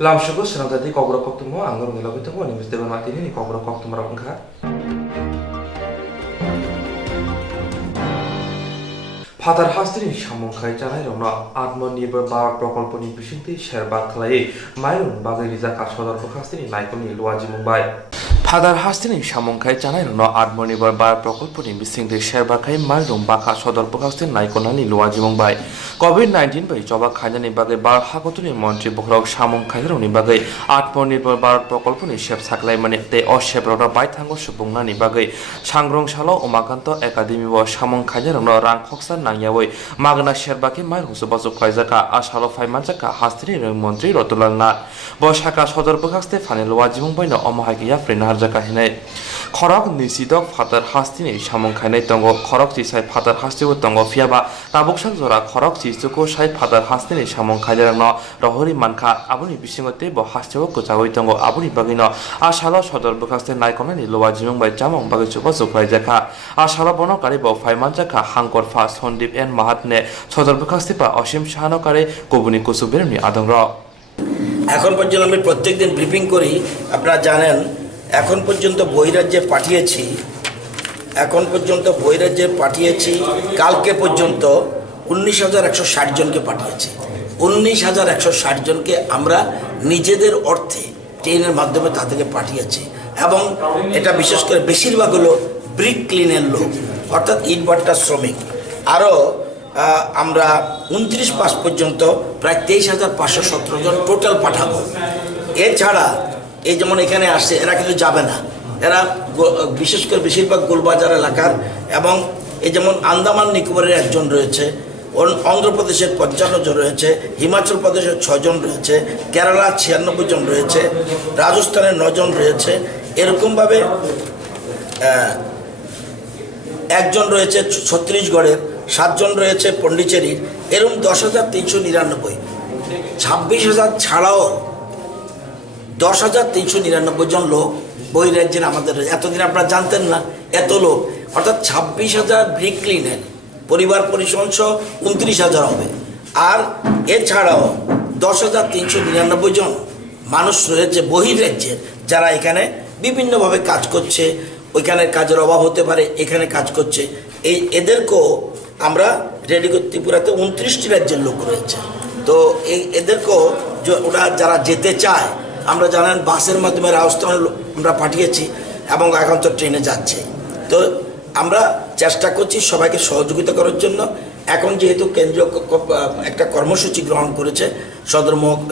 Lamsugo Swrangchati Kokborok koktwma angor ngilobi tongo ni Mr. Matini ni Kokborok koktwma rok wngkha. Fatar hastini samung khai chanai rokno Atmanirbhar Bharat prokolponi bisingtwi sherbar khlaiwi mairung bagwi rijak sodor hastini naikoni luaji mungbai. Fatar hastini samung khai chanai rokno Atmanirbhar Bharat prokolponi bisingtwi sherbar khai mairung baka sodor hastini naikonani luaji mungbai. COVID-19 bai joba khainani bagwi Bharat Hakotuni Montri Bokrok samung khairokni bagwi Atmanirbhar Bharat prokolponi shep saklaimani tei o sheprokno baithango supungnani bagwi Swrangchati Kokborok Academy bo samung khainarokno rang khoksa nangyawi magna sherbaki mairungso bosok khlaijaka asalo phaimanjaka hastini mantri Rotulal Nath bo saka sodor bwkhakste phane luaji mungbaino omohakiya frina harjaka hinai khorok nisidok fatar hastini samung khainai tongo khorok chisai fatar hastibo tongo phiaba tabuksak jora khorok chichuko sai fatar hastini samung khaijarokno rohori mankha aboni bisingote bo hastibo kuchawi tongo aboni bagino asalo sodor bwkhakste naikonani luaji mungbai jamong bagi bosok khlaijaka asalo bonokari bo phaimanjaka hangkor fa Sandip and Mahatne sodor bwkhakste pa অসীম সাহায্যকারী কবুনি কুসুবেরনি আদংর এখন পর্যন্ত আমি প্রত্যেকদিন briefing করি আপনারা জানেন এখন পর্যন্ত বহিরাজ্যে পাঠিয়েছি কালকে পর্যন্ত 19,160 জনকে পাঠিয়েছি 19,160 জনকে আমরা নিজেদের অর্থে ট্রেনের মাধ্যমে তাদেরকে পাঠিয়েছি এবং এটা বিশেষ করে বেশিরভাগ হলো ব্রিক ক্লিনের লোক অর্থাৎ ইটভাটার শ্রমিক আরও আমরা 29 পাস পর্যন্ত প্রায় 23,517 জন টোটাল পাঠাবো এছাড়া এই যেমন এখানে আসছে এরা কিন্তু যাবে না এরা বিশেষ করে বেশিরভাগ গোলবাজার এলাকার এবং এই যেমন আন্দামান নিকোবরের একজন রয়েছে অন্ধ্রপ্রদেশের 55 জন রয়েছে হিমাচল প্রদেশের 6 জন রয়েছে কেরালা 96 জন রয়েছে রাজস্থানের 9 জন রয়েছে এরকমভাবে একজন রয়েছে ছত্তিশগড়ের 7 জন রয়েছে পন্ডিচেরির এরকম 10,399 26,000 ছাড়াও 10,399 জন লোক বহিরাজ্যের আমাদের এতদিন আপনারা জানতেন না এত লোক অর্থাৎ 26,000 ব্রিক ক্লিনের পরিবার পরিষদ সহ 29,000 হবে আর এছাড়াও 10,399 জন মানুষ রয়েছে বহিরাজ্যের যারা এখানে বিভিন্নভাবে কাজ করছে ওইখানে কাজের অভাব হতে পারে এখানে কাজ করছে এদেরকেও আমরা রেডি করতে ত্রিপুরাতে 29টি রাজ্যের লোক রয়েছে তো এদেরকেও ওরা যারা যেতে চায় আমরা জানেন বাসের মাধ্যমে রাজস্থানে আমরা পাঠিয়েছি এবং এখন তো ট্রেনে যাচ্ছে তো আমরা চেষ্টা করছি সবাইকে সহযোগিতা করার জন্য এখন যেহেতু কেন্দ্রীয় একটা কর্মসূচি গ্রহণ করেছে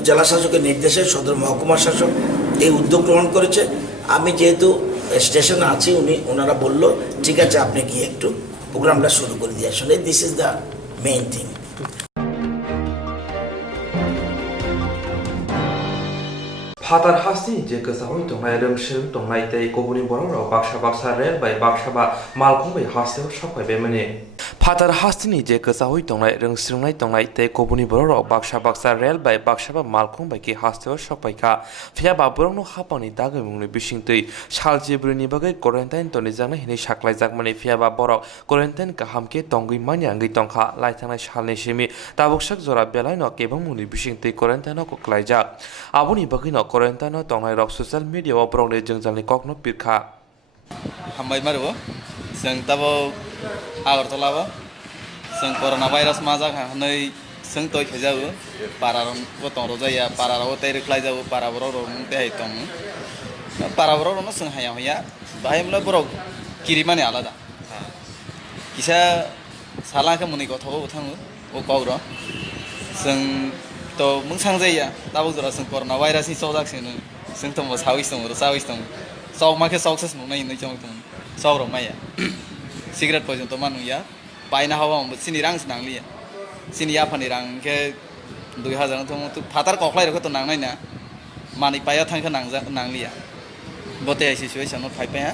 জেলা শাসকের নির্দেশে সদর মহকুমা শাসক এই উদ্যোগ গ্রহণ করেছে আমি যেহেতু স্টেশনে আছি ওনারা বলল ঠিক আছে আপনি গিয়ে একটু প্রোগ্রামটা শুরু করে দিয়ে আসলে this is the main thing Fatar hastini je kesahoi tongnai rengshil tongnai tei kobuni borok baksa rel bai baksa ba malkhung bai hasteo shokai bemani Fatar hastini je kesahoi tongnai rengsringnai tongnai tei kobuni borok baksa rel bai baksa ba malkhung bai ki hasteo shokai ka phia ba borokno hapani dagoi mungni bisingtui saljibrini bagai quarantine toni jangnai hini saklai jakmani phia ba borok quarantine kahamke tongui mani angai tongkha laitangnai salni simi tabuksak jora belai no kebang mungni bisingtui quarantine ko klaijak aboni bagai no quarantine tongnai rok social media o brongni jengjalni kokno pirkha hambai maru जों तबो आगरतलाबो जों corona भाइरास मा जाखा नै जों तय खैजाबो पारारन बतंरो जाया पाराराव तै रिख्लाय जाबो पाराबरो रं देहाय दं पाराबरो रं जों हाया हाया बाहायमला बरक किरि माने आलादा किसा सालाखौ मुनि गथ'खौ थाङो ओ कावरो जों तो मुंसां जाया ताबो जरा जों कोरोना भाइरासनि सजाकसिनो जों तमो साविस दं साव माखे सक्सेस नुनाय नै जों सावरो माया सिगारेट पर्यन्त मानुया बायना हावा सिनि रां नांलिया सिनि आफानि रां के 2,000 तो फातार कखलायरखौ तो नांनाय ना मानि पाया थांखौ नांलिया बते सिचुएशन फाइपाया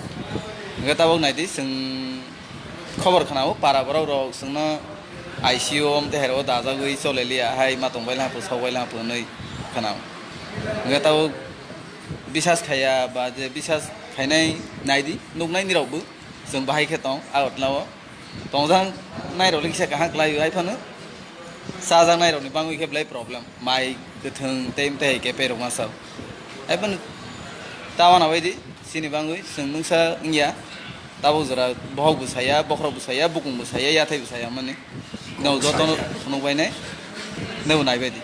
गताबो नायदि जों खबर खानाबो पाराबराव रक जोंनो आईसीयू हम देहराव दाजागै चलेलिया हाय मा दंबाय लांफो सावबाय लांफो नै खानाव गताबो बिसास खाया बा जे बिसास खायनाय नायदि नुनाय निरावबो जों बाहाय खेताव आगतलाव तंजां नायराव लिखिसा काहा क्लाय आइफानो साजां नायरावनि बांगै खेबलाय प्रब्लेम माइ gothों taim tahi kepe rok masau aibon tawana baidi sini bangui जों नोंसा इंया tabo jora bohog bo saya bokrok bo saya bukung bo saya yathai bo saya mane no joto nukbainai no nai baidi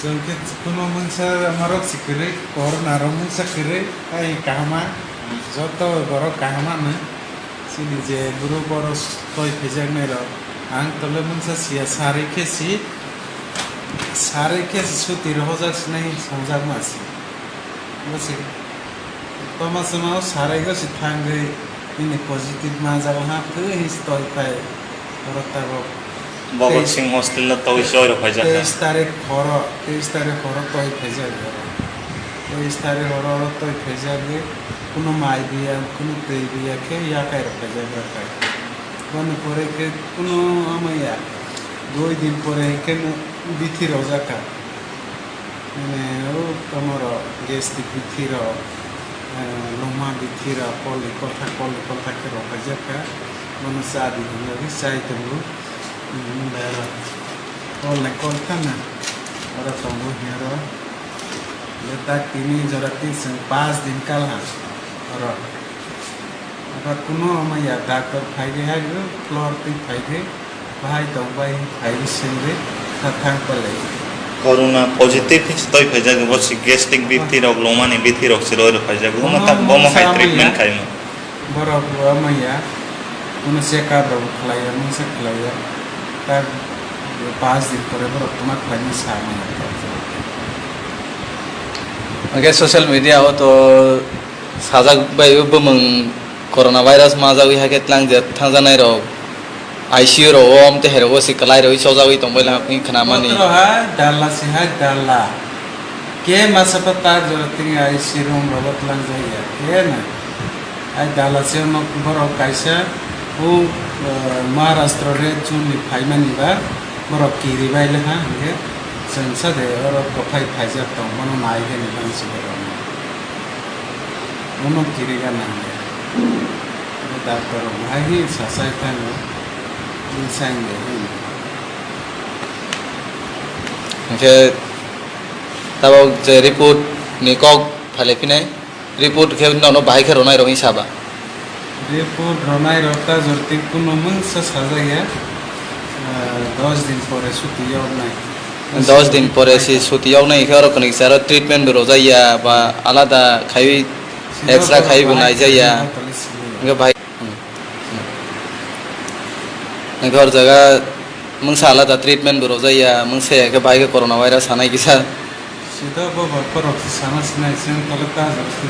Sungkit kuno mungsa marok sikere kor naro mungsa kere ai kahama joto borok kahama na sini je guru boros toy phejak nero ang tole mungsa sia sare kesi suti rohojak sinai songjak masi masi tomasama sare go si thangai ini positive ma jaba ha ke his toy pai rotabo Bogor Singh hostel na toy show ro phajak 23 तारिख हरो तय भेजा गयो 23 तारिख हरो तय भेजा गे कोनो माई बिया कोनो ते बिया के या काय भेजा गयो कोन परे के कोनो अमया 2 दिन परे के बिथि रोजा का माने ओ तमरो गेस्ट बिथि रो लोमा बिथि रो कोली कोठा के रो भेजा का मनो शादी होगी साई तमु Oleh kolkana orang tunggu hero letak ini jorati sen 5 दिन kalah orang kuno ama ya doctor फायदे है जो फ्लोर पे फायदे भाई तो भाई फायदे सेंगे थकान पले corona positive his toy phajak bo si gastric bithi rok lomani bithi rok siro ro phajak bo ma tak bo ma hai treatment khai ma boro ama ya kuno seka bro khlaya musa khlaya tak 5 दिन परे बरो तुम्हार फायदे सामने Oke sosial media to sajak bai bumung coronavirus ma jawi ha ketlang je thangjanai ro ICU ro om te hero si kalai ro sojawi tongbai la ni khana mani Otro ha dalla si ha dalla ke masapata jorati ICU room robot lang jaya ke na ai dalla se no boro kaisa u Maharashtra re chuni phaimani ba boro kiri baile ha ke संसा दे और कफाई Pfizer तो मनो नाई के निकल से बरो मनो किरी का नाम है वो डॉक्टर भाई ससाई था नो इंसान दे Oke tabo je report ni kok phale pinai report ke no bahai ke ronai ro hisaba report रोनाई रोता जरती कुनो मन से सजा गया 10 दिन परे सुती और नहीं 10 दिन परे si suti yaw nai kharo konik sara treatment ro jaya ba alada khai extra khai bunai jaya ga bhai घर जगह मंगसा आलादा ट्रीटमेंट रो जया मंगसे के भाई के कोरोना वायरस आनाय किसा सीधा वो पर ऑक्सीजन से सेन तलका जरती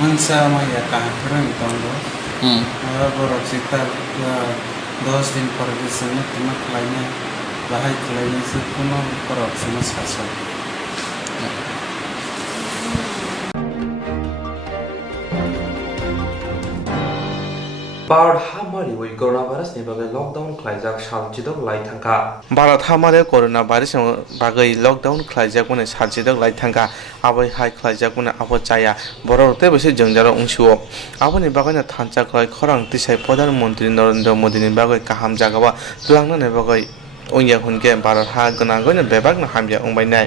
मनसा माया का करन तंगो और ऑक्सीजन 10 दिन पर से न तुम खलाइने बाहाय खलाइने से कोनो पर ऑक्सीजन सासा भारत हामारि वै कोरोना भाइरास नि बागै लकडाउन खालायजाक सालचिदक लाइथांखा भारत हामारि कोरोना भाइरास नि बागै लकडाउन खालायजाक मने सालचिदक लाइथांखा आबै हाय खालायजाक मने आबो जाया बरते बसे जंजारो उंसिओ आबोनि बागैना थानचा खालाय खरां तिसाय प्रधानमन्त्री नरेन्द्र मोदी नि बागै काहाम जागाबा तुलांनानै बागै ओंया हुनके भारत हा गनागैनो बेबागना हामया उंबायनाय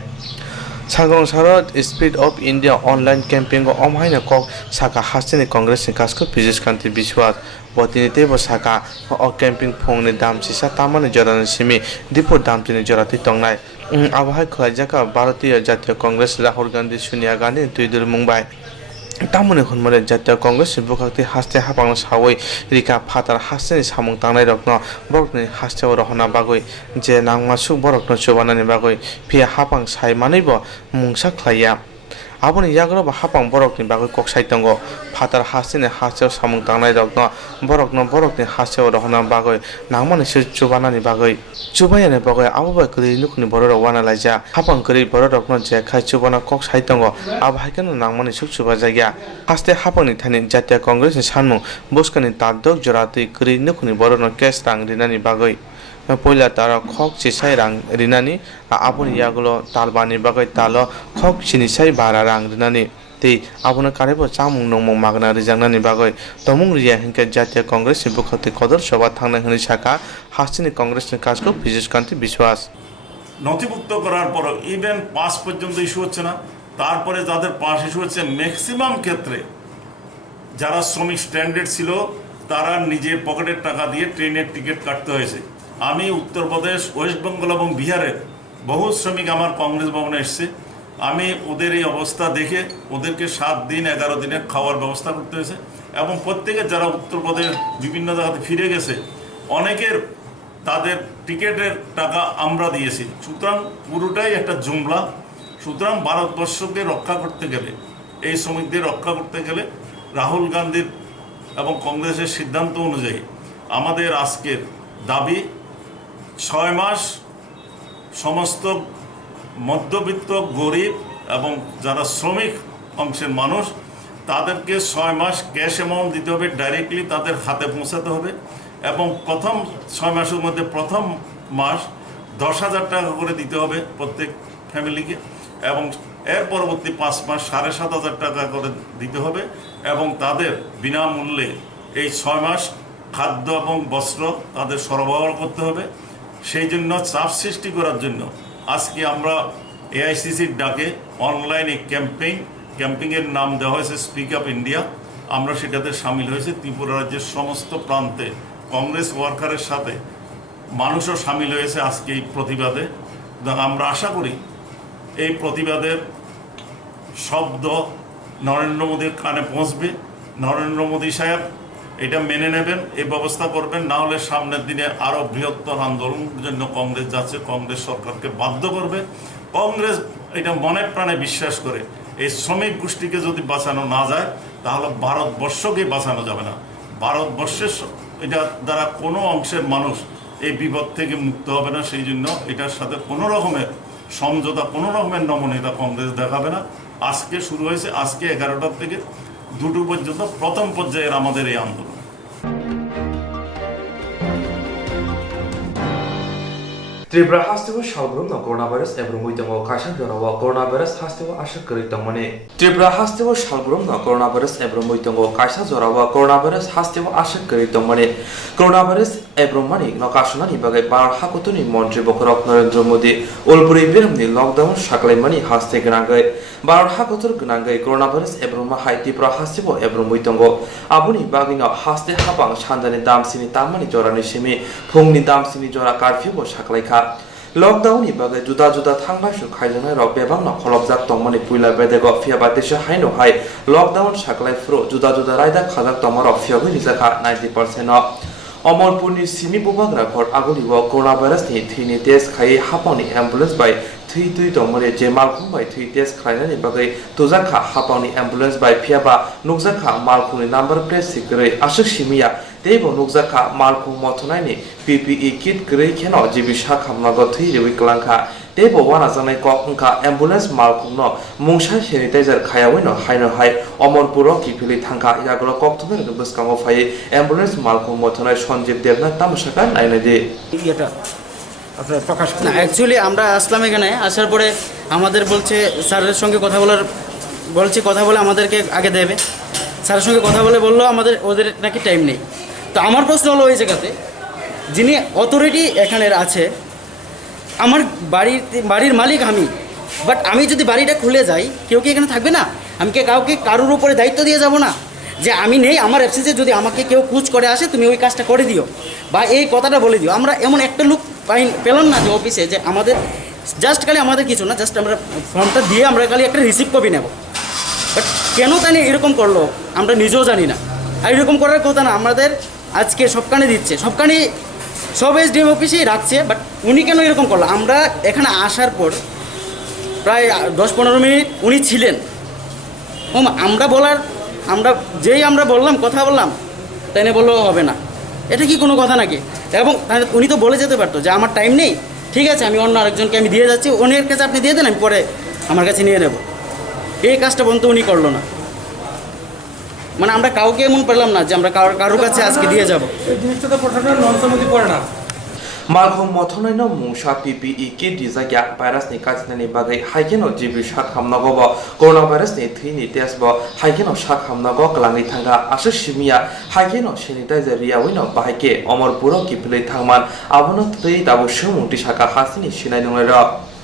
सांग्रां सारत speed of India online camping अमहायना कक साका हास्टेनि कांग्रेस नि कासको बिजसकान्ति विश्वास बतिनि तेबो साका अ कैंपिंग फोंनि दाम सिसा तामानि जरानि सिमी दिपो दामतिनि जराति तंगनाय आबहाय खलायजाका भारतीय जातीय कांग्रेस राहुल गांधी सोनिया गांधी दुइदुर मुंबाइ तामने खनमरे जातीय कांग्रेस बुखाक्ति हास्ते हापांग सावै रिका फातार हास्तेनि सामुं तांनाय रत्न बरकनि हास्तेव रहना बागै जे नांमासु बरकन चोबानानि बागै फिया हापां सायमानैबो मुंसा खलाया आबोनि याग्रो बा हापां बरकनि बागै ककसाइतंगो फातार हास्तेनि हास्तेव सामुं तांनाय रत्न बरकनि हास्तेव रहना बागै नांमानि सु चोबानानि बागै चुबायानि बागै आबोबा करि नुखनि बररक वाना लायजा हापां करि बररकन जे खाय चुबाना ककसाइतंगो आबहायकन नांमानि सु चुबा जायगा हास्ते हापांनि थानि जातीय कांग्रेसनि सानमुं बुस्कानि तादक जराति करि नुखनि बररन केस रां रिनानि बागै पहिला तारा खक चिसाय रां रिनानि आबोनि यागलो तालबानि बागै ताल खक चिनिसाय बारा रां रिनानि ते आबोनो कारेबो चामुं नंमुं मागना रिजांनानि बागै तमुं रिया हिंके जातीय कांग्रेसनि बुखाति कदर सभा थांनाय हनि साका हास्तिनि कांग्रेसनि काजखौ बिजसकान्ति विश्वास নথিভুক্ত করার পরও ইভেন পাস পর্যন্ত ইস্যু হচ্ছে না। তারপরে যাদের পাস ইস্যু হচ্ছে ম্যাক্সিমাম ক্ষেত্রে যারা শ্রমিক স্ট্যান্ডার্ড ছিল তারা নিজের পকেটের টাকা দিয়ে ট্রেনের টিকিট কাটতে হয়েছে। আমি উত্তরপ্রদেশ, ওয়েস্ট বেঙ্গল এবং বিহারের বহু শ্রমিক আমার কংগ্রেস ভবনে এসছে। আমি ওদের এই অবস্থা দেখে ওদেরকে 7 দিন 11 দিনের খাওয়ার ব্যবস্থা করতে হয়েছে এবং প্রত্যেকের যারা উত্তরপ্রদেশ বিভিন্ন জায়গাতে ফিরে গেছে অনেকের তাদের টিকিটের টাকা আমরা দিয়েছি। সুতরাং পুরোটাই একটা জুমলা। সুতরাং ভারতবর্ষকে রক্ষা করতে গেলে, এই শ্রমিকদের রক্ষা করতে গেলে রাহুল গান্ধীর এবং কংগ্রেসের সিদ্ধান্ত অনুযায়ী আমাদের আজকের দাবি 6 মাস সমস্ত মধ্যবিত্ত, গরিব এবং যারা শ্রমিক অংশের মানুষ তাদেরকে 6 মাস ক্যাশ অ্যামাউন্ট দিতে হবে, ডাইরেক্টলি তাদের হাতে পৌঁছাতে হবে এবং প্রথম 6 মাসের মধ্যে প্রথম মাস 10,000 টাকা করে দিতে হবে প্রত্যেক ফ্যামিলিকে এবং এর পরবর্তী 5 মাস 7,500 টাকা করে দিতে হবে এবং তাদের বিনামূল্যে এই 6 মাস খাদ্য এবং বস্ত্র তাদের সরবরাহ করতে হবে। সেই জন্য চাপ সৃষ্টি করার জন্য আজকে আমরা এআইসিসির ডাকে অনলাইনে ক্যাম্পিংয়ের নাম দেওয়া হয়েছে স্পিক আপ ইন্ডিয়া। আমরা সেটাতে সামিল হয়েছে। ত্রিপুরা রাজ্যের সমস্ত প্রান্তে কংগ্রেস ওয়ার্কারের সাথে মানুষও সামিল হয়েছে আজকে এই প্রতিবাদে। আমরা আশা করি এই প্রতিবাদের শব্দ নরেন্দ্র মোদীর কানে পৌঁছবে। নরেন্দ্র মোদী সাহেব এটা মেনে নেবেন, এই ব্যবস্থা করবেন, না হলে সামনের দিনে আরও বৃহত্তর আন্দোলনের জন্য কংগ্রেস যাচ্ছে। কংগ্রেস সরকারকে বাধ্য করবে। কংগ্রেস এটা মনে প্রাণে বিশ্বাস করে এই শ্রমিক গোষ্ঠীকে যদি বাঁচানো না যায় তাহলে ভারতবর্ষকে বাঁচানো যাবে না। ভারতবর্ষের এটা দ্বারা কোনো অংশের মানুষ এই বিপদ থেকে মুক্ত হবে না। সেই জন্য এটার সাথে কোনো রকমের সমঝোতা, কোনো রকমের নমনীয়তা কংগ্রেস দেখাবে না। আজকে শুরু হয়েছে, আজকে 11টা থেকে 2টো পর্যন্ত প্রথম পর্যায়ের আমাদের এই আন্দোলন। ত্রিপুরা হাস্তেও সালগ্রুম করোনা ভাইরাস এবং মৈতঙ্গ কাশান জনাব করোনা ভাইরাস হাস্তেও আশা করি তমনে ত্রিপুরা হাস্তেও সালগ্রুম করোনা ভাইরাস এবং মৈতঙ্গ কাশা জনাব করোনা ভাইরাস হাস্তেও আশা করি তমনে করোনা ভাইরাস এবং মানি নকাশনানি বাগে বার হাকুতুনি মন্ত্রী বকরক নরেন্দ্র মোদী উলপুরি বিরমনি লকডাউন সাকলাইমানি হাস্তে গনাঙ্গাই বার হাকুতুর গনাঙ্গাই করোনা ভাইরাস এবং মাহাই ত্রিপুরা হাস্তেও এবং মৈতঙ্গ আবুনি বাগিনো হাস্তে হাবাং সানজানি দামসিনি তামানি জরানি সিমি ফুংনি দামসিনি জরা কারফিউ সাকলাইখা লকডাউननि बागै जुदा जुदा थांबायसु खायजोंनाय रक बेबांनो खलबजाक तंमनि पुइला बेदेग फियाबा देशा हायनो हाय लकडाउन साकलाय फ्रो जुदा जुदा रायदा खाजाक तंमर फियाबो रिजाखा 90% अमरपुरनि सिमी बुबाग्रा घर आगुलिव कोरोना भाइरासनि थैनि टेस्ट खायै हापावनि एम्बुलेन्स बाय थै थै तंमनि जे मालखुं बाय थै टेस्ट खालायनायनि बागै तुजाखा हापावनि एम्बुलेन्स बाय फियाबा नुकजाखा मालखुंनि नाम्बार प्लेट सिगरै आशक सिमिया तेबो नुकजाखा मालखुं मथनायनि PPE किट गरै खेनो जिबिसा खामनागो थै रेवि क्लांखा तेबो वाना जानाय क अंखा एम्बुलेन्स मालखुंनो मुंसा सैनिटाइजार खायावैनो हायनो हाय अमरपुर किफिलि थांखा यागलो कोक्तमे बसकांगो फायै एम्बुलेन्स मालखुं मथनाय सञ्जीव देबनाथ तामसाका नायनादि এটা আপনার প্রকাশ না অ্যাকচুয়ালি আমরা আসলাম এখানে আসার পরে আমাদের বলছে স্যারের সঙ্গে কথা বলে আমাদেরকে আগে দেবে। স্যারের সঙ্গে কথা বললো ওদের নাকি টাইম নেই। তো আমার প্রশ্ন হলো ওই জায়গাতে যিনি অথরিটি এখানের আছে, আমার বাড়ির মালিক আমি, বাট আমি যদি বাড়িটা খুলে যাই কেউ কি এখানে থাকবে না? আমি কাউকে কারোর উপরে দায়িত্ব দিয়ে যাব না যে আমি নেই, আমার অ্যাবসেন্সে যদি আমাকে কেউ কুচ করে আসে তুমি ওই কাজটা করে দিও বা এই কথাটা বলে দিও। আমরা এমন একটা লোক পেলাম না যে অফিসে যে আমাদের জাস্ট খালি আমাদের কিছু না, জাস্ট আমরা ফর্মটা দিয়ে আমরা খালি একটা রিসিভ কপি নেব। বাট কেন তাই এরকম করলো আমরা নিজেও জানি না। আর এরকম করার কথা না, আমাদের আজকে সবখানে দিচ্ছে, সব SDM অফিসেই রাখছে, বাট উনি কেন এরকম করলো? আমরা এখানে আসার পর প্রায় 10-15 মিনিট উনি ছিলেন। আমরা বললাম কথা বললাম, তাই না বললো হবে না। এটা কি কোনো কথা নাকি? এবং উনি তো বলে যেতে পারতো যে আমার টাইম নেই, ঠিক আছে আমি অন্য আরেকজনকে আমি দিয়ে যাচ্ছি, ওনের কাছে আপনি দিয়ে দেন, আমি পরে আমার কাছে নিয়ে নেব। এই কাজটা পর্যন্ত উনি করলো না। মানে আমরা কাউকে এমন পেলাম না যে আমরা কারোর কাছে আজকে দিয়ে যাব। এই জিনিসটা তো প্রশাসনের নমসমতি পড়ে না। Malcolm Motonaino Musha PPE kit Dizagya virus ni Katinani Bagay Haikeno Jibi Shak Hamnagobo coronavirus ni Tini Tesbo Haikeno Shak Hamnago Kalangi Tanga Ashishimia Haikeno Shinitizer Ria Wino Bahike Omar Puro Kipile Tangman Abono Tei Dabu Shumu Tishaka Hasini Shinai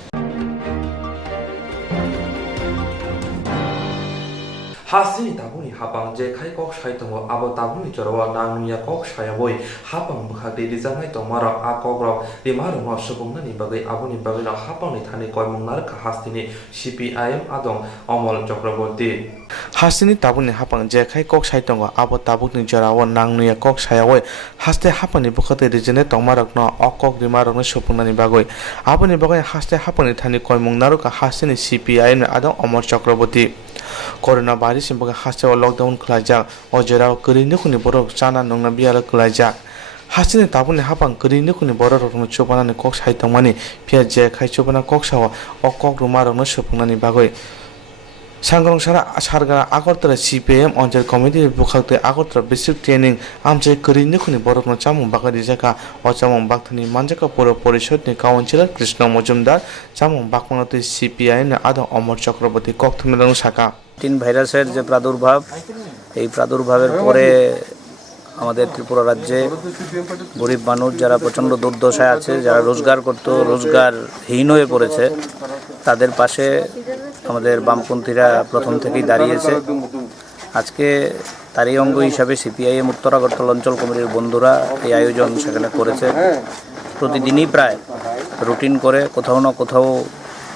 Hasini tabuni habang je kai kok shai tongo abo tabuni jorwa nangnya kok shaya boy habang bukhate dizangai tomara akogro dimaro no subungna ni bagai abuni bagai no habang ni thani koy mungnar ka hasini CPIM adong Omol Chakraborty Hasini tabuni habang je kai kok shai tongo abo tabuni jorwa nangnya kok shaya boy haste habang ni bukhate dizene tomarok no akok dimaro no subungna ni bagai abuni bagai haste habang ni thani koy mungnar ka hasini CPIM adong Omol Chakraborty Coronavirus simbaga hasil lockdown kelajak ojera kerine kuni borok cana nongna biara kelajak hasilnya tabun ni hapang kerine kuni borok rokno cobana ni kok sai tangmani pia je khai cobana kok sawa okok rumah rokno supungna ni bagoi sangrong sara sargara agortara CPM onjer committee bukhakte agortara basic training amche kerine kuni borok no chamung bagari jaka ochamung bakthani manjaka poro porishod ni councilor Krishna Mojumdar chamung bakmanate CPI na ada Omar Chakraborty koktwma শাখা ভাইরাসের যে প্রাদুর্ভাব এই প্রাদুর্ভাবের পরে আমাদের ত্রিপুরা রাজ্যে গরিব মানুষ যারা প্রচণ্ড দুর্দশায় আছে যারা রোজগার করতো রোজগারহীন হয়ে পড়েছে তাদের পাশে আমাদের বামপন্থীরা প্রথম থেকেই দাঁড়িয়েছে আজকে তারই অঙ্গ হিসাবে সিপিআইএম উত্তর আগরতলা অঞ্চল কমিটির বন্ধুরা এই আয়োজন সেখানে করেছে প্রতিদিনই প্রায় রুটিন করে কোথাও না কোথাও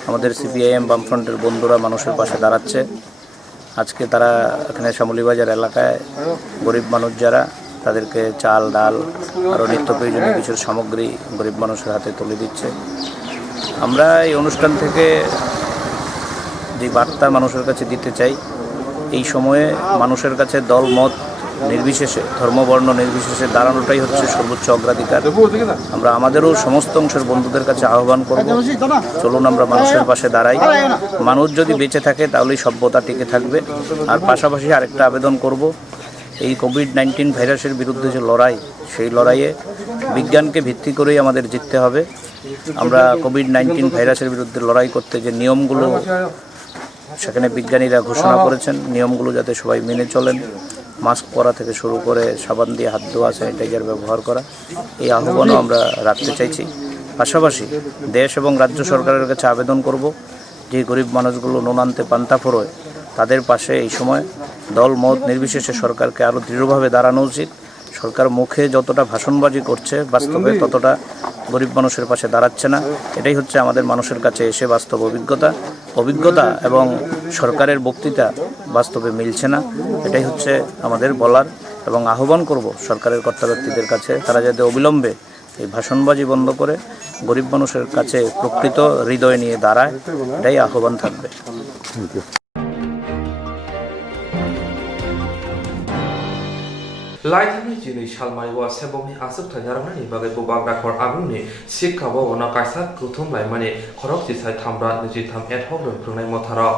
আমাদের সিপিআইএম বামফ্রন্টের বন্ধুরা মানুষের পাশে দাঁড়াচ্ছে আজকে তারা এখানে শ্যামলীবাজার এলাকায় গরিব মানুষ যারা তাদেরকে চাল ডাল আরও নিত্য প্রয়োজনীয় কিছু সামগ্রী গরিব মানুষের হাতে তুলে দিচ্ছে আমরা এই অনুষ্ঠান থেকে যে বার্তা মানুষের কাছে দিতে চাই এই সময়ে মানুষের কাছে দল মত নির্বিশেষে ধর্মবর্ণ নির্বিশেষে দাঁড়ানোটাই হচ্ছে সর্বোচ্চ অগ্রাধিকার আমরা আমাদেরও সমস্ত অংশের বন্ধুদের কাছে আহ্বান করব চলুন আমরা মানুষের পাশে দাঁড়াই মানুষ যদি বেঁচে থাকে তাহলেই সভ্যতা টিকে থাকবে আর পাশাপাশি আরেকটা আবেদন করব এই কোভিড-19 ভাইরাসের বিরুদ্ধে যে লড়াই সেই লড়াইয়ে বিজ্ঞানকে ভিত্তি করেই আমাদের জিততে হবে আমরা কোভিড-19 ভাইরাসের বিরুদ্ধে লড়াই করতে যে নিয়মগুলো সেখানে বিজ্ঞানীরা ঘোষণা করেছেন নিয়মগুলো যাতে সবাই মেনে চলেন মাস্ক পরা থেকে শুরু করে সাবান দিয়ে হাত ধোয়া স্যানিটাইজার ব্যবহার করা এই আহ্বানও আমরা রাখতে চাইছি পাশাপাশি দেশ এবং রাজ্য সরকারের কাছে আবেদন করব যে গরিব মানুষগুলো নুন আনতে পান্তা ফুরোয় তাদের পাশে এই সময় দল মত নির্বিশেষে সরকারকে আরও দৃঢ়ভাবে দাঁড়ানো উচিত সরকার মুখে যতটা ভাষণবাজি করছে বাস্তবে ততটা গরিব মানুষের পাশে দাঁড়াচ্ছে না এটাই হচ্ছে আমাদের মানুষের কাছে এসে বাস্তব অভিজ্ঞতা এবং সরকারের বক্তৃতা বাস্তবে মিলছে না এটাই হচ্ছে আমাদের বলার এবং আহ্বান করব সরকারের কর্তাব্যক্তিদের কাছে তারা যাতে অবিলম্বে এই ভাষণবাজি বন্ধ করে গরিব মানুষের কাছে প্রকৃত হৃদয় নিয়ে দাঁড়ায় এটাই আহ্বান থাকবে Laithani jini shalmaiwa sebongni asuk thanyaramani bagai bubak rakor agungni sikkabo ona kaisa kuthum laimani khorok jisai thamra niji tham adhok rungkrungnai mothara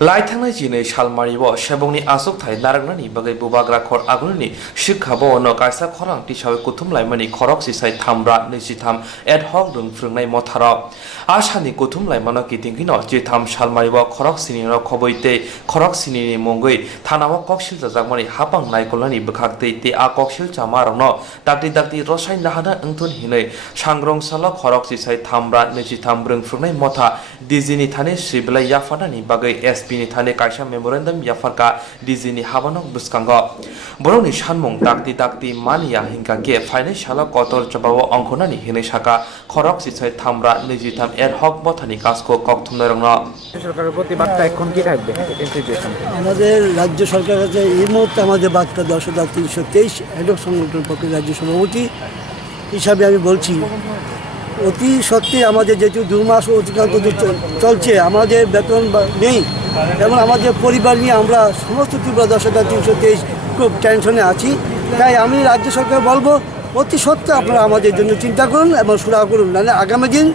Laithani jini shalmaiwa sebongni asuk thai narangnani bagai bubak rakor agungni sikkabo ona kaisa khorang tisawe kuthum laimani khorok jisai thamra niji tham adhok rungkrungnai mothara Ashani kuthum laimano kitingino jitham shalmaiwa khorok sinino khoboite khorok sinini mongoi thanawa koksil jajakmani hapang naikolani bukhakte te a koksil chamarangno dakti rosai nahana engtun hinai sangrong sala khorok jisai thamra niji tham rungfrungnai motha dijini thane sriblai yafadani bagai SP ni thane kaisa memorandum yafarka dijini habanok buskango boroni sanmung dakti mania hingka ke finance sala kotor chabawo angkhonani hinai saka khorok jisai thamra niji tham এর হক বথানি কাজকো কক্তম রংনা সরকারের প্রতি বার্তা এখন কি থাকবে আমাদের রাজ্য সরকারের কাছে এই মুহূর্তে আমাদের বার্তা 10,323 এডক সংগঠনের পক্ষে রাজ্য সভাপতি হিসাবে আমি বলছি অতি সত্যি আমাদের যেহেতু 2 মাস অতিক্রান্ত চলছে আমাদের বেতন নেই এবং আমাদের পরিবার নিয়ে আমরা সমস্ত ত্রিপুরা 10,323 খুব টেনশনে আছি তাই আমি রাজ্য সরকার বলবো অতি সত্যি আপনারা আমাদের জন্য চিন্তা করুন এবং সুরাহা করুন নাহলে আগামী দিন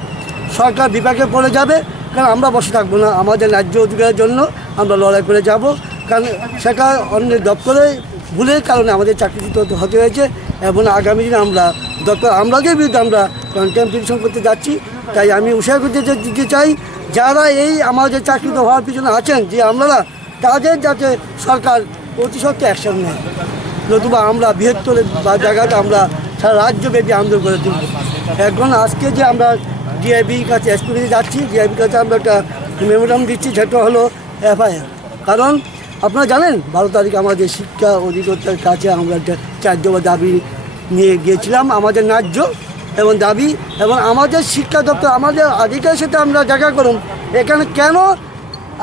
সরকার বিপাকে পড়ে যাবে কারণ আমরা বসে থাকবো না আমাদের ন্যায্য অধিকারের জন্য আমরা লড়াই করে যাব কারণ সেটা অন্য দপ্তরে ভুলের কারণে আমাদের চাকরিচ্যুত হতে হয়েছে এবং আগামী দিনে আমরা ডক্টর আমলাদের বিরুদ্ধে আমরা কন্টেম্প পিটিশন করতে যাচ্ছি। তাই আমি উৎসাহ করতে দিতে চাই যারা এই আমাদের চাকরিত হওয়ার পিছনে আছেন যে আমলারা, তাদের যাতে সরকার প্রতিশত অ্যাকশন নেয়, নতুবা আমরা বৃহত্তর জায়গাতে আমরা সারা রাজ্যব্যাপী আন্দোলন করে তুলব। এখন আজকে যে আমরা ডিআইবির কাছে এসপিতে যাচ্ছি, ডিআইবির কাছে আমরা একটা মেমোরাম দিচ্ছি, সেটা হলো এফআইআর। কারণ আপনারা জানেন 12 তারিখ আমাদের শিক্ষা অধিকর্তার কাছে আমরা একটা 4 দফা দাবি নিয়ে গিয়েছিলাম, আমাদের ন্যায্য এবং দাবি, এবং আমাদের শিক্ষা দপ্তর আমাদের আধিকারিকের সাথে আমরা দেখা করুন এখানে কেন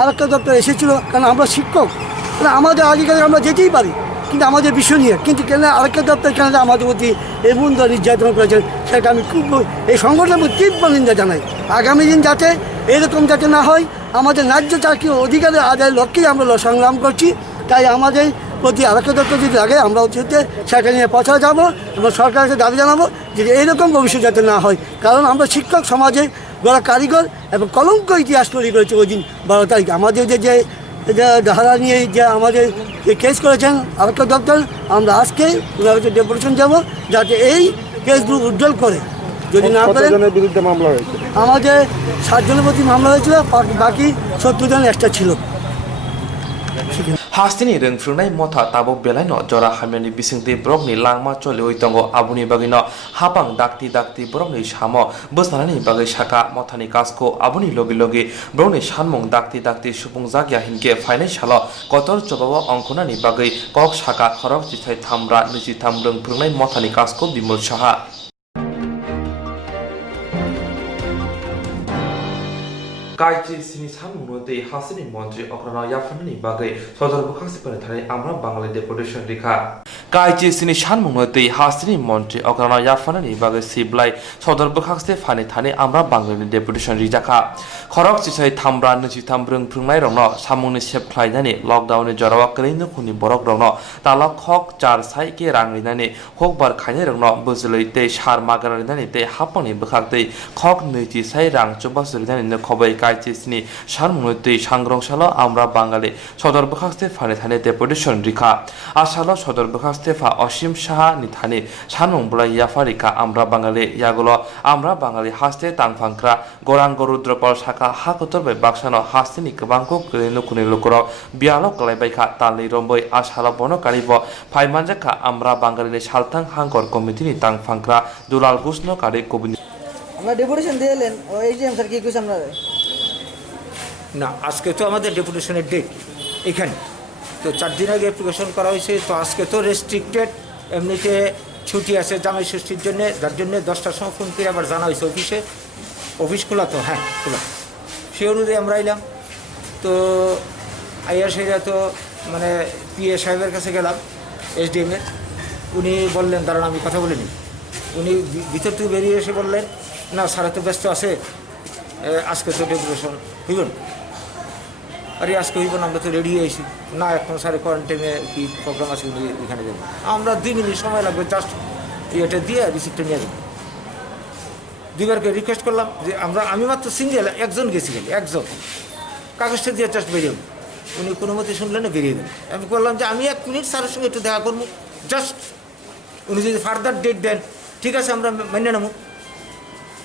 আরেকটা দপ্তর এসেছিলো, কারণ আমরা শিক্ষক, মানে আমাদের আধিকারিক আমরা যেতেই পারি কিন্তু আমাদের বিষয় নিয়ে, কিন্তু কেন আরেকটা দপ্তর কেন আমাদের প্রতি এমন নির্যাতন করেছেন, সেটা আমি খুব এই সংগঠনের তীব্র নিন্দা জানাই। আগামী দিন যাতে এরকম যাতে না হয়, আমাদের ন্যায্য চাকরি অধিকারের আদায়ের লক্ষ্যেই আমরা সংগ্রাম করছি। তাই আমাদের প্রতি আরেকটা দপ্তর যদি লাগে আমরা হচ্ছে সেটা নিয়ে পৌঁছা যাবো এবং সরকারকে দাবি জানাবো যে এরকম ভবিষ্যৎ যাতে না হয়। কারণ আমরা শিক্ষক সমাজে গড়া কারিগর এবং কলঙ্ক ইতিহাস তৈরি করেছে ওই দিন 12 তারিখ। আমাদের যে ধারা নিয়ে যে আমাদের কেস করেছেন আরেকটা দপ্তর, আমরা আজকে ওনার কাছে ডেপুটেশন যাবো যাতে এই কেসগুলো উজ্জ্বল করে। যদি না পারে, বিরুদ্ধে মামলা হয়েছে আমাদের 7 জনের প্রতি মামলা হয়েছিল, বাকি 70 জন এক্সট্রা ছিল। हास्तिनि रोंफ्रुनाय मथा ताबो बेलायनो जरा हामियानि बिसिंति ब्रकनि लांमा चले ओइतंगो आबुनि बागिनो हापां दाक्ति दाक्ति ब्रकनि सामो बोसनानि बागै साका मथानि कासको आबुनि लगे लगे ब्रकनि सानमुं दाक्ति दाक्ति सुपुं जागिया हिनके फाइनाय सालो कतर चबाबो अंखनानि बागै कक साका खरक जिथाय थामब्रा निजि थाम रोंफ्रुनाय मथानि कासको बिमल साहा कायची सिनी सानमुनोते हासिनि मन्त्री अग्रना याफाननि बागै सदर बखासिफोरनि थाखाय आम्रा बांगाली डेपुटेशन रेखा कायची सिनी सानमुनोते हासिनि मन्त्री अग्रना याफाननि बागै सिब्लाय सदर बखासे फानि थाने आम्रा बांगाली डेपुटेशन रिजाखा खरक सिसाय थामब्रा नसि थाम रोंफ्रुंनाय रंनो सामुंनि सेबख्लायनानै लकडाउननि जरावा कलैनो खुनि बरक रंनो ताला खक 4 साइके रांरिनानै खकबार खायनाय रंनो बोजलै ते सार मागारिनानै ते हापनि बखाखदै खक 2 साइ रां चबासुरिनानै खबै कायचिसनि सानमुनोते सांग्रंसालो आम्रा बांगाली सदर बखास्ते फानि थाने डेपुटेशन रिखा आसालो सदर बखास्ते फा असीम साहा नि थाने सानमुंब्ला याफारिका आम्रा बांगाली यागुलो आम्रा बांगाली हास्ते तांफांक्रा गरां गरुद्रपाल साका हाकतर बाय बाक्सानो हास्तेनि गोबांखौ गलैनो खुनि लुकराव बियालो गलायबायखा तालनि रम्बै आसालो बनकारिबो फाइमानजाखा आम्रा बांगालीनि सालथां हांकर कमिटिनि तांफांक्रा दुलाल गुसनो कारि कबिनि আমরা ডেপুটেশন দিলেন এইচএম স্যার কি কইছে আপনারা না আজকে তো আমাদের ডেপুটেশনের ডেট এখানে তো 4 দিন আগে অ্যাপ্লিকেশন করা হয়েছে তো আজকে তো রেস্ট্রিক্টেড এমনিতে ছুটি আছে জামাই ষষ্ঠীর জন্য যার জন্য 10টার সময় ফোন করে আবার জানা হয়েছে অফিস খোলা তো হ্যাঁ খোলা সেই অনুযায়ী আমরা এলাম তো আইয়ার সেরা তো মানে পিএ সাহেবের কাছে গেলাম এসডিএমের উনি বললেন দাঁড়ান আমি কথা বলিনি উনি ভিতর থেকে বেরিয়ে এসে বললেন না স্যার তো ব্যস্ত আছে আজকে তো ডেপুটেশন হইব না আরে আজকে হইব না আমরা তো রেডি হয়েছি না এখন স্যারের কোয়ারেন্টাইনে কি প্রোগ্রাম আছে উনি এখানে যাবেন আমরা 2 মিনিট সময় লাগবে জাস্ট এটা দিয়ে রিসিপ্টটা নিয়ে যাবো দুইবারকে রিকোয়েস্ট করলাম যে আমি মাত্র সিঙ্গেল একজন গেছি গেলে একজন কাগজটা দিয়ে জাস্ট বেরিয়ে উনি কোনো মতে শুনলেন না বেরিয়ে দেন আমি বললাম যে আমি 1 মিনিট স্যারের সঙ্গে একটু দেখা করবো জাস্ট উনি যদি ফার্দার ডেট দেন ঠিক আছে আমরা মেনে নেব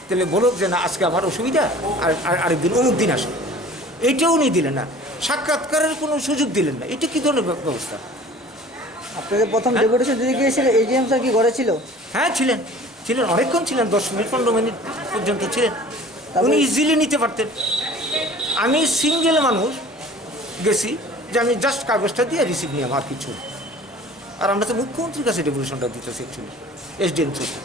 তাহলে বলুক যে না আজকে আমার অসুবিধা আর আরেকদিন অমুক দিন আসে এইটাও উনি দিলেন না সাক্ষাৎকারের কোনো সুযোগ দিলেন না এটা কী ধরনের ব্যবস্থা আপনাদের প্রথম ডেপুটেশন দিতে গিয়েছিল এইচএম স্যার কি ঘরে ছিল হ্যাঁ ছিলেন অনেকক্ষণ ছিলেন 10 মিনিট 15 মিনিট পর্যন্ত ছিলেন উনি ইজিলি নিতে পারতেন আমি সিঙ্গেল মানুষ গেছি যে আমি জাস্ট কাগজটা দিয়ে রিসিভ নিয়ে আমার কিছু আর আমরা তো মুখ্যমন্ত্রীর কাছে ডেপুটেশনটা দিতেছি অ্যাকচুয়ালি এসডিএম থেকে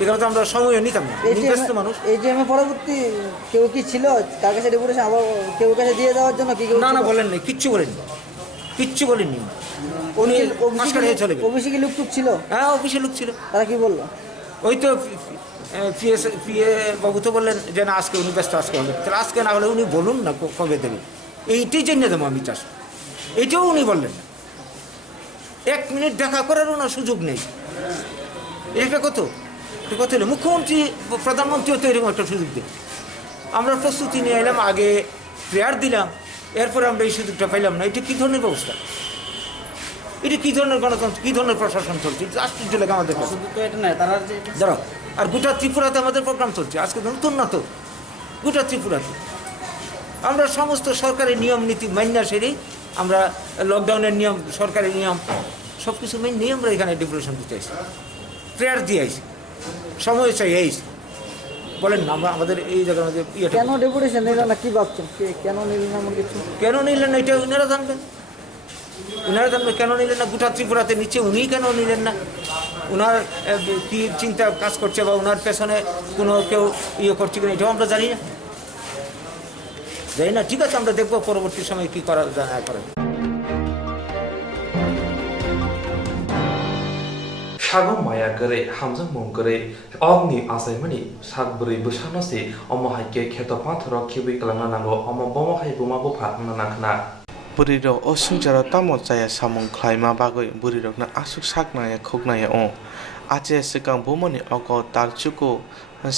এখানে তো আমরা সময়ও নিতাম না ব্যস্ত মানুষ এইচএম এর পরবর্তী কেউ কি ছিল তার কাছে ডেপুটেশন আবার কেউ কাছে দিয়ে দেওয়ার জন্য কি কেউ না বলেন নাই কিচ্ছু বলেননি উনি চলে গেলেন অফিসে কি লোক ছিল হ্যাঁ অফিসে লোক ছিল তারা কি বললো ওই তো পিএ বাবু তো বললেন যে না আজকে উনি ব্যস্ত আজকে হবে তাহলে আজকে না হলে উনি বলুন না কবে দেবেন এইটাই জেনে দেবো আমি চাষ এইটাও উনি বললেন না 1 মিনিট দেখা করারও না সুযোগ নেই এটা কত হলো মুখ্যমন্ত্রী প্রধানমন্ত্রীও তো এরকম একটা সুযোগ দেন আমরা প্রস্তুতি নিয়ে এলাম আগে প্রেয়ার দিলাম এরপরে আমরা এই সুযোগটা পাইলাম না এটা কী ধরনের ব্যবস্থা এটা কী ধরনের গণতন্ত্র, কী ধরনের প্রশাসন চলছে? এটা আশ্চর্য লাগে আমাদের কাছে। শুধু তো এটা নয়, তারা যে দাঁড়াও, আর গোটা ত্রিপুরাতে আমাদের প্রোগ্রাম চলছে আজকে, নতুন না তো, গোটা ত্রিপুরাতে আমরা সমস্ত সরকারি নিয়ম নীতি মান্য সেরেই আমরা লকডাউনের নিয়ম, সরকারি নিয়ম সব কিছু মেনে আমরা এখানে ডেপুটেশন দিতে আইছি, প্রেয়ার দিয়ে আইছি, সময় চাই আইছি। বলেন না, আমরা আমাদের এই জায়গার মধ্যে কেন ডেপুটেশন নিলেন না, কি ভাবছেন কেন নিলেন না, এমন কিছু কেন নিলেন না এটা ওনারা জানবেন, ওনারা জানবেন কেন নিলেন না। গোটা ত্রিপুরাতে নিচ্ছে, উনি কেন নিলেন না? ওনার কী চিন্তা কাজ করছে বা ওনার পেছনে কোনো কেউ করছে কিনা এটাও আমরা জানি না, জানি না। ঠিক আছে, আমরা দেখবো পরবর্তী সময় কী করা যায় না করা। সাগম মায়া গরে হামজাং মং গরে অগ্নি আসাইমানি সাগবরি বসানসে অমো হাইকে খেত পাথর খিবি কলাংনা নাঙ্গো অমো বমো high বুমা বুফা নানাখনা Burirok osung jaro tamo jaya samung khlaima bagoi burirokna asuk saknaya khoknaya o ache sikang bomoni oko tarchuko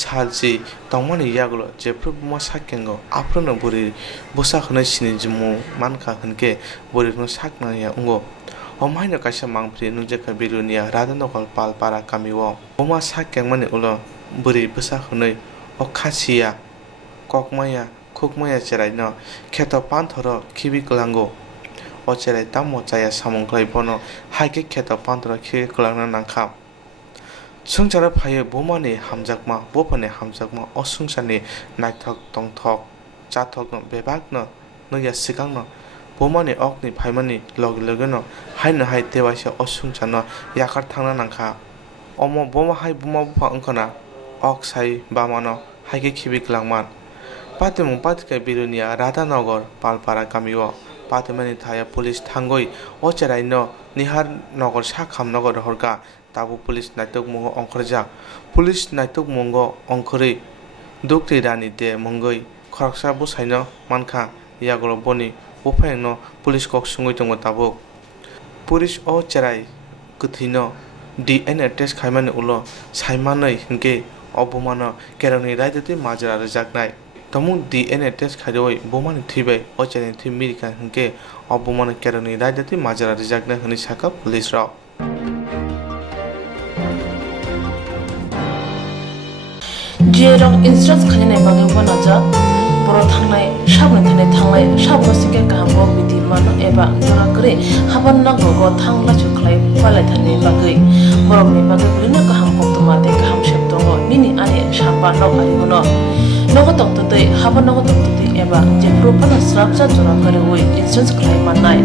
salji tongmani yagulo jepro boma sakengo aprono buri bosa khone sini jimu mankha khnke burirokno saknaya ungo Omaino kaisa mangpri nungjaka birunia radanokol palpara kamiwo boma sakengmani ulo buri bosa khone okhasia kokmaya Kokmaya cherai no kheto panthoro khibi klango o cherai tamo chaya samung klai bono haike kheto panthoro khibi klangna nangkha sungchara phaye bomani hamjakma bopane hamjakma o sungsani naithok tongthok chathok no bebak no noya sikang no bomani okni phaimani loge no haino hai tewaisa o sungchano yakar thangna nangkha omo boma hai boma bupha ongkhana ok sai bamano haike khibi klangman Patimung patika birunia Radhanagar Palpara Kamiwa Patimani Thaya Police Thangoi Ocherai no Nihar Nagar Shakham Nagar Horka Tabu Police Naitok Mungo Onkorja Police Naitok Mungo Onkori Dukti Rani De Mungoi Khoroksa Busaino Mankha Yagoro Boni Upeng no Police Kok Sungoi Tongo Tabu Police Ocherai Kuthino DNA test Khaimani Ulo Saimanoi Hinke Obumano Keroni Raidati Majra Jaknai Tamu DNA test khadoi bomani thibai o chene thi mirika hingke obomani keroni raidati majara rijakna hini saka police rok Jerong instructs khane bagi bonaja boro thangnai sabne thane thanglai sabno sike kahamo bidi mano eba jora kre haban na gogo thangla chuklai pale thane bagi borok ni bagi brina kaham koktwma te kaham sheptongo nini ane sapa no ari bono Nogotok today, haban nogotok today eba jepropana srapsa jora kare oi insurance claim manai.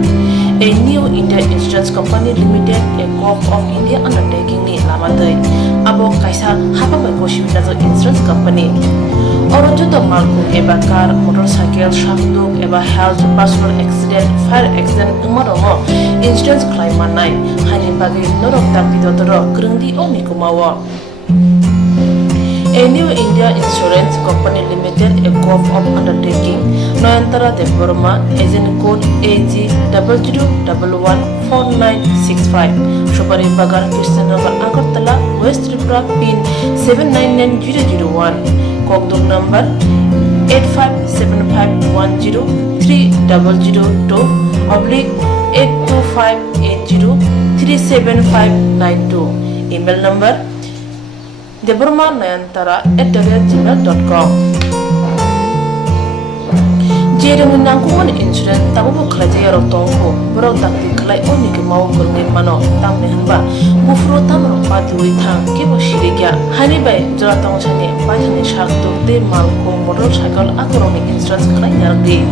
A new India Insurance Company Limited, a co-op of India undertaking ni lamadai. Abo kaisa haba mai boshi nazo insurance company. Orojo to malku eba car, motorcycle, shafduk eba health, personal accident, fire accident umaromo insurance claim manai. Hani bagi norok tapi dodoro grungdi oni kumawa. A new India Insurance Company Limited, a co-op undertaking, Noyantara de Burma, agent code AG00114965, Shopari Bagar, Krishnagar, Agartala, West Tripura, PIN 799001, Kokdok number 857510-82580375592, email number deburmanayantara@gmail.com Jerung nangkuman insurance tabu kerja rotongko berau takti kelai oni ke mau kerja mano tang mehanba bufro tamro pati thang ke bosiriga hani bai jora tong chane bai chane shak to te mal ko motorcycle akoroni insurance kelai yardi